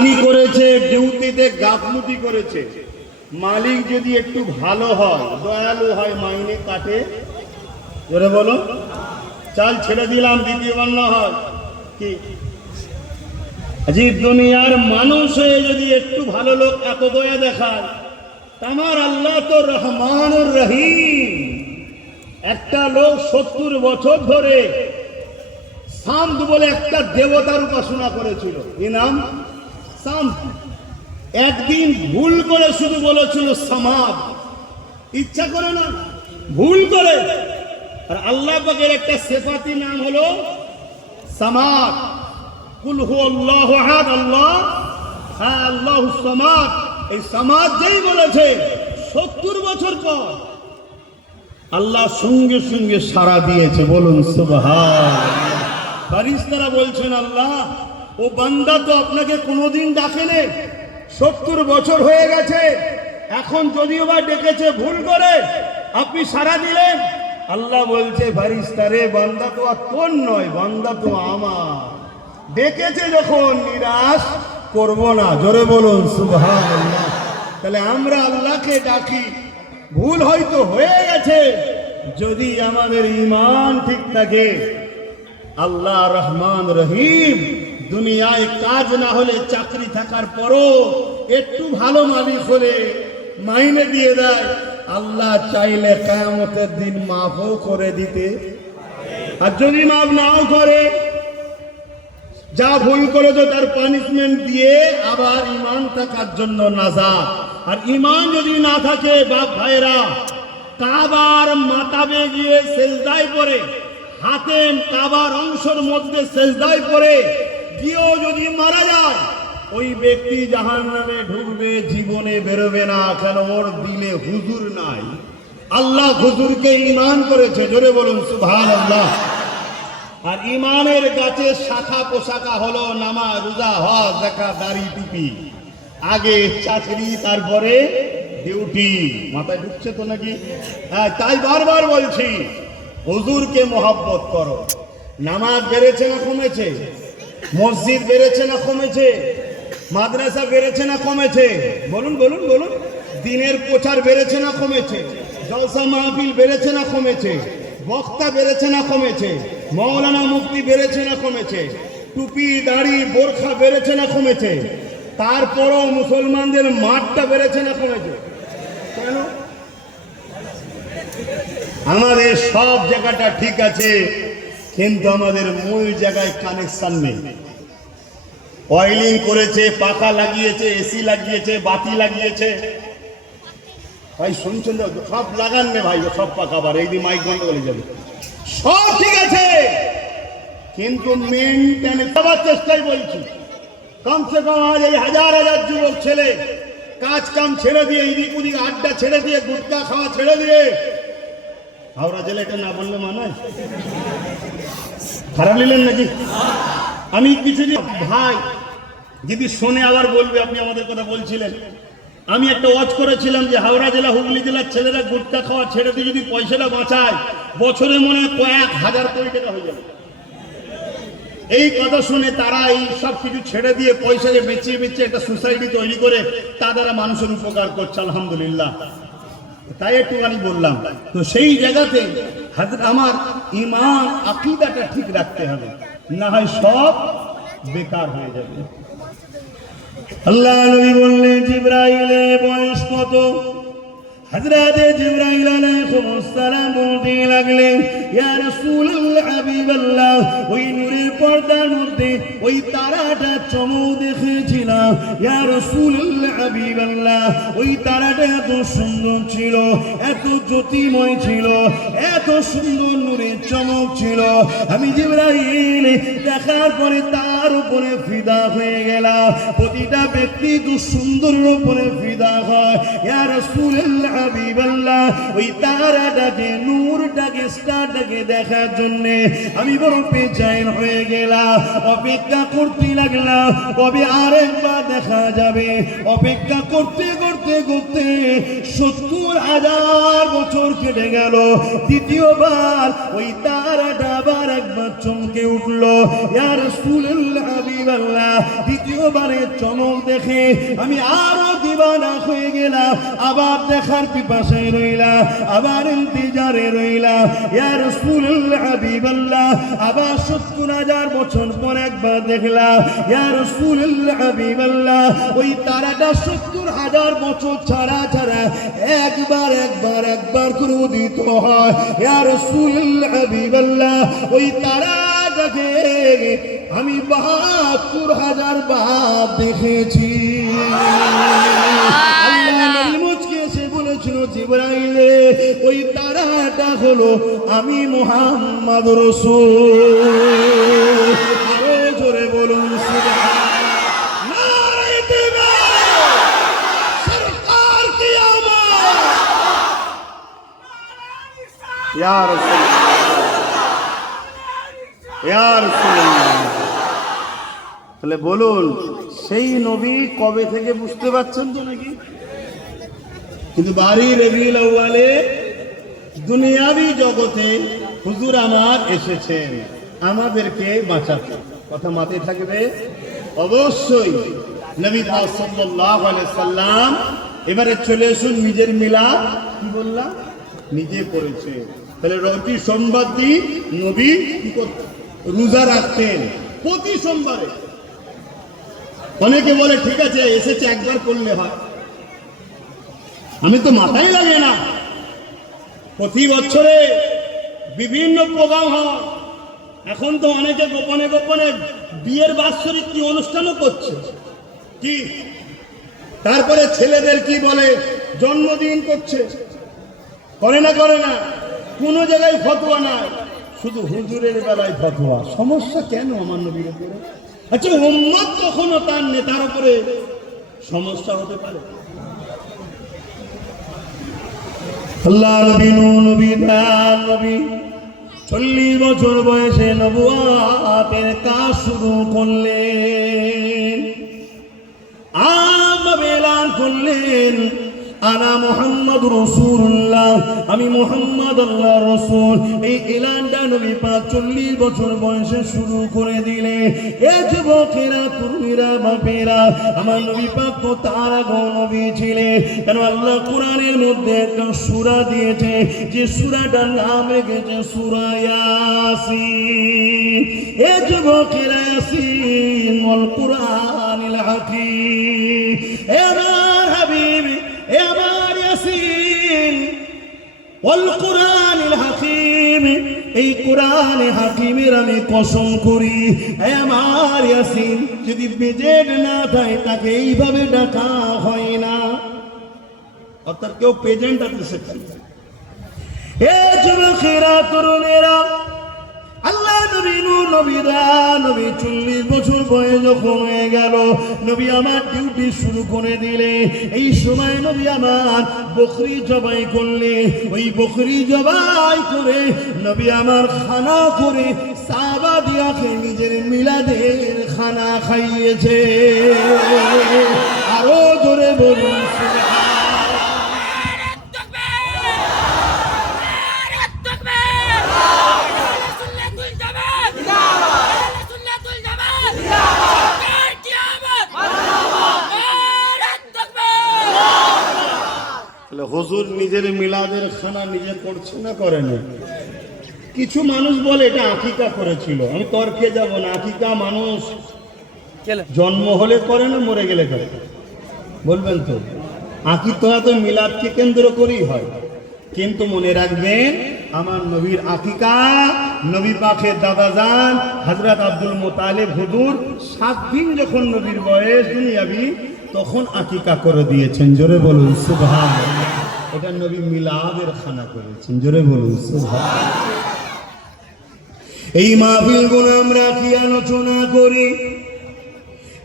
চাকরি করেছে, ডিউটিতে গাফলুটি করেছে। মালিক যদি একটু ভালো হয়, দয়ালু হয়, মাইনে কাটে, জোরে বলো। চাল ছেড়ে দিলাম, দ্বিতীয় বর্ণ হয়। কি? জীব দুনিয়ার মানুষ হয়ে যদি একটু ভালো লোক এত দয়া দেখায় আমার আল্লাহ তো রহমান রহিম। একটা লোক সত্তর বছর ধরে সান্ত বলে একটা দেবতার উপাসনা করেছিল। এ নাম? একদিন ভুল করে শুধু বলেছিল সমাজ ইচ্ছা করে না, ভুল করে। আর আল্লাহ পাকের একটা সেফাতি নাম হলো সামাদ আল্লাহ। হ্যাঁ এই যেই বলেছে, সত্তর বছর আল্লাহ সঙ্গে সঙ্গে দিয়েছে। বলুন বলছেন, আল্লাহ ও বান্দা তো আপনাকে কোনোদিন ডাকেনে। সত্তর বছর হয়ে গেছে। এখন যদিও বা ডেকেছে, ভুল করে আপনি সারা দিলেন। আল্লাহ বলছে ফারিস্তারে বান্দা তো আর তোর নয়, বান্দা তো আমার। ডেকেছে যখন, নিরাশ করব না। জোরে বলুন সুবহান তাহলে আমরা আল্লাহকে ডাকি। ভুল হয়তো হয়ে গেছে। যদি আমাদের ইমান ঠিক থাকে, আল্লাহ রহমান রহিম দুনিয়ায় কাজ না হলে চাকরি থাকার পরও একটু ভালো মালিক হলে মাইনে দিয়ে দেয়। আল্লাহ চাইলে কায়ামতের দিন মাফও করে দিতে। আর যদি মাফ নাও করে, যা ভুল করেছ তার পানিশমেন্ট দিয়ে আবার ইমান থাকার জন্য নাজাত। আর ইমান যদি না থাকে, বাপ ভাইরা কাবার মাতাবে গিয়ে সেজদায় পড়ে হাতেম কাবার অংশের মধ্যে সেজদায় পড়ে গিয়েও যদি মারা যায়, ওই ব্যক্তি জাহান নামে ঢুকবে, জীবনে বেরোবে না। কেন? ওর দিলে হুজুর নাই। আল্লাহ হুজুরকে ইমান করেছে। জোরে বলুন সুভান আল্লাহ আর ইমানের গাছের শাখা পোশাকা হলো নামা রোজা, হজ দেখা দাড়ি, টুপি। আগে চাকরি, তারপরে ডিউটি। মাথায় ঢুকছে তো নাকি? হ্যাঁ তাই বারবার বলছি, হুজুরকে মোহাব্বত করো। নামাজ বেড়েছে না কমেছে? মসজিদ বেড়েছে না কমেছে? মাদ্রাসা বেড়েছে না কমেছে? বলুন বলুন বলুন। দিনের প্রচার বেড়েছে না কমেছে? জলসা মাহফিল বেড়েছে না কমেছে? বক্তা বেড়েছে না কমেছে? মৌলানা মুক্তি বেড়েছে না কমেছে? টুপি, দাড়ি, বোরখা বেড়েছে না কমেছে? তারপরও মুসলমানদের মাঠটা বেড়েছে না কমেছে? কেন? আমাদের সব জায়গাটা ঠিক আছে। কিন্তু আমাদের মূল জায়গায় কানেকশন নেই। অয়েলিং করেছে, পাখা লাগিয়েছে এসি লাগিয়েছে, বাতি লাগিয়েছে। ভাই, শুনছেন? সব লাগান নে ভাই, সব পাকা বার এই মাইক বন্ধ করে যাবে সব ঠিক আছে। কিন্তু মেনটেনে সবার চেষ্টাই বলছি। কমসে কম আজ এই হাজার হাজার যুবক ছেলে কাজ কাম ছেড়ে দিয়ে, এদিক ওদিক আড্ডা ছেড়ে দিয়ে, গুটকা খাওয়া ছেড়ে দিয়ে। হাওড়া জেলা এটা না বললে মানায়? খারাপ নিলেন নাকি? আমি কিছুদিন ভাই যদি শোনে আবার বলবে, আপনি আমাদের কথা বলছিলেন। আমি একটা ওয়াচ করেছিলাম যে হাওড়া জেলা, হুগলি জেলার ছেলেরা গুটকা খাওয়া ছেড়ে দিয়ে যদি পয়সাটা বাঁচায়, বছরে মনে কয়েক হাজার কোটি টাকা হয়ে যাবে। এই কথা শুনে তারা এই সব কিছু ছেড়ে দিয়ে পয়সাকে বেঁচিয়ে বেঁচিয়ে একটা সোসাইটি তৈরি করে তা দ্বারা মানুষের উপকার করছে, আলহামদুলিল্লাহ। তাই একটুখানি বললাম। তো সেই জায়গাতে হাজর- আমার ইমান আকিদাটা ঠিক রাখতে হবে। না হয় সব বেকার হয়ে যাবে। আল্লাহ নবী বললেন জিব্রাইলে বয়স কত? হযরতে জিব্রাইল আলাইহিস সালাম বলতে লাগলেন, ইয়া হাবিবাল্লাহ, ওই নূরের পর্দার মধ্যে ওই তারাটা চমক দেখেছিলাম ইয়া হাবিবাল্লাহ, ওই তারাটা এত সুন্দর ছিল, এত জ্যোতিময় ছিল, এত সুন্দর নূরের চমক ছিল। আমি জিব্রাইল দেখার পরে তার উপরে ফিদা হয়ে গেলাম। প্রতিটা ব্যক্তি তো সুন্দরের উপরে ফিদা হয়। ইয়া রাসূলুল্লাহ হাবিবাল্লাহ, ওই তারাটাকে নূরটাকে স্টারটাকে দেখার জন্য আমি বড় বেচাইন হয়ে গেলাম। অপেক্ষা করতে লাগলাম, কবে আরেকবার দেখা যাবে? অপেক্ষা করতে করতে করতে করতে সত্তর হাজার বছর কেটে গেল। দ্বিতীয়বার ওই তারাটা আবার একবার চমকে উঠল। ইয়ার হাবিবাল্লাহ দ্বিতীয়বারে চমক দেখে আমি আরও দিবানা হয়ে গেলাম। আবার দেখার পিপাসায় রইলাম, আবার ইন্তজারে রইলাম। ইয়া রাসূলুল্লাহ হাবিবাল্লাহ আবার সত্তর হাজার বছর পর একবার দেখলাম, ইয়া রাসূলুল্লাহ হাবিবাল্লাহ ওই তারাটা সত্তর হাজার বছর ছাড়া ছাড়া একবার একবার একবার করে উদিত হয় ওই তারাটাকে আমি বাহাত্তর হাজার বার দেখেছি। ওই তারাটা হলো আমি মোহাম্মদ রসুল। জোরে বলুন তাহলে বলুন, সেই নবী কবে থেকে বুঝতে পারছেন তো নাকি? কিন্তু বাড়ি রবিউল আউয়ালে দুনিয়াবি জগতে হুজুর আমার এসেছেন, আমাদেরকে বাঁচাতে। কথা মাথায় থাকবে? অবশ্যই। নবী সাল্লাল্লাহু আলাইহি সাল্লাম এবারে চলে আসুন নিজের মিলা কি বললাম? নিজে পড়েছে তাহলে রতি সোমবার দিন নবী রোজা রাখতেন প্রতি সোমবারে। অনেকে বলে, ঠিক আছে, এসেছে, একবার করলে হয়। আমি তো মাথায় লাগে না। প্রতি বছরে বিভিন্ন প্রোগ্রাম হয়। এখন তো অনেকে গোপনে গোপনে বিয়ের বাৎসরিক কি অনুষ্ঠানও করছে? কি? তারপরে ছেলেদের কি বলে, জন্মদিন করছে। করে না করে না। কোনো জায়গায় ফতোয়া নাই। শুধু হুজুরের বেলায় ফতোয়া। সমস্যা কেন আমার নবীর উপরে? আচ্ছা উম্মত কখনো তার নেতার উপরে সমস্যা হতে পারে? আল্লাহ নবী নবী নবী, চল্লিশ বছর বয়সে নবুয়াতের কাজ শুরু করলেন। এলান করলেন। আনা মোহাম্মদ রসুল্লাহ আমি মোহাম্মদ আল্লাহ রসুল। এই এলানটা নবী পাঁচ বছর বয়সে শুরু করে দিলে। এ যুবকেরা তরুণীরা বাপেরা, আমার নবী পাক তার আগে নবী কেন আল্লাহ কোরআনের মধ্যে একটা সূরা দিয়েছে, যে সূরাটার নাম রেখেছে সূরা ইয়াসিন। এ যুবকেরা, ইয়াসিন ওয়াল কুরআনিল হাকীম। এ ওয়াল কুরআনিল হাকিম, এই কোরআনে হাকিমের আমি কসম করি। আমার ইয়াসিন, যদি বেজেড না থাকে তাকে এইভাবে ডাকা হয় না। অর্থাৎ কেউ পেজেন্ট আছে সেখানে। এ যুবকেরা, তরুণেরা নবী নূ নবী চল্লিশ বছর বয়ে যখন হয়ে গেল, নবী আমার ডিউটি শুরু করে দিলে। এই সময় নবী আমার বকরি জবাই করলে, ওই বকরি জবাই করে নবী আমার খানা করে সাবা দিয়াকে নিজের মিলাদের খানা খাইয়েছে। তাহলে হুজুর নিজের মিলাদের খানা নিজে করছে না করে না কিছু মানুষ বলে এটা আকিকা করেছিল। আমি তর্কে যাব না আকিকা মানুষ। জন্ম হলে করে না মরে গেলে করে? বলবেন তো। আকিকা তো মিলাদকে কেন্দ্র করেই হয়। কিন্তু মনে রাখবেন আমার নবীর আকিকা নবী পাখের দাদাজান হজরত আব্দুল মোতালেব হুজুর সাত দিন যখন নবীর বয়স দুনিয়াবি তখন আকিকা করে দিয়েছেন। জোরে বলুন সুবহান এটা নবী মিলাদের খানা করেছেন। জোরে বলুন এই মাহফিলগুলো আমরা কি আলোচনা করি?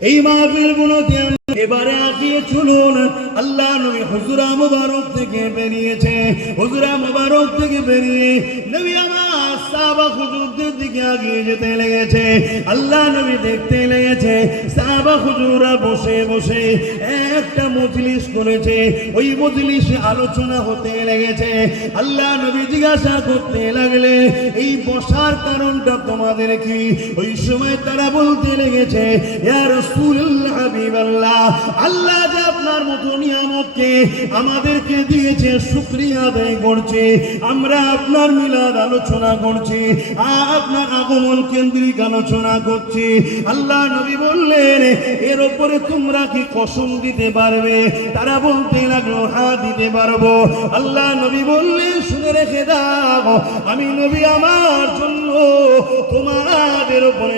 এই মাহফিল গুলোতে এবারে আসিয়ে চলুন আল্লাহ নবী হুজুরা মুবারক থেকে বেরিয়েছে। হুজুরা মুবারক থেকে বেরিয়ে নবী আমার সাহাবা হুজুরদের দিকে এগিয়ে যেতে লেগেছে। আল্লাহ নবী দেখতে লেগেছে। সাহাবা হুজুরা বসে বসে একটা মজলিস করেছে। ওই মজলিসে আলোচনা হতে লেগেছে। আল্লাহ নবী জিজ্ঞাসা করতে লাগলে, এই বসার কারণটা তোমাদের কি? ওই সময় তারা বলতে লেগেছে, ইয়া আল্লাহ যে আপনার মতো নিয়ামতকে আমাদেরকে দিয়েছে শুকরিয়া আদায় করছে। আমরা আপনার মিলাদ আলোচনা করছি, আপনার আগমন কেন্দ্রিক আলোচনা করছি। আল্লাহ নবী বললেন, এর ওপরে তোমরা কি কসম দিতে পারবে? তারা বলতে লাগল হ্যাঁ দিতে পারব। আল্লাহ নবী বললেন, শুনে রেখে দাও, আমি নবী আমার জন্য তোমাদের ওপরে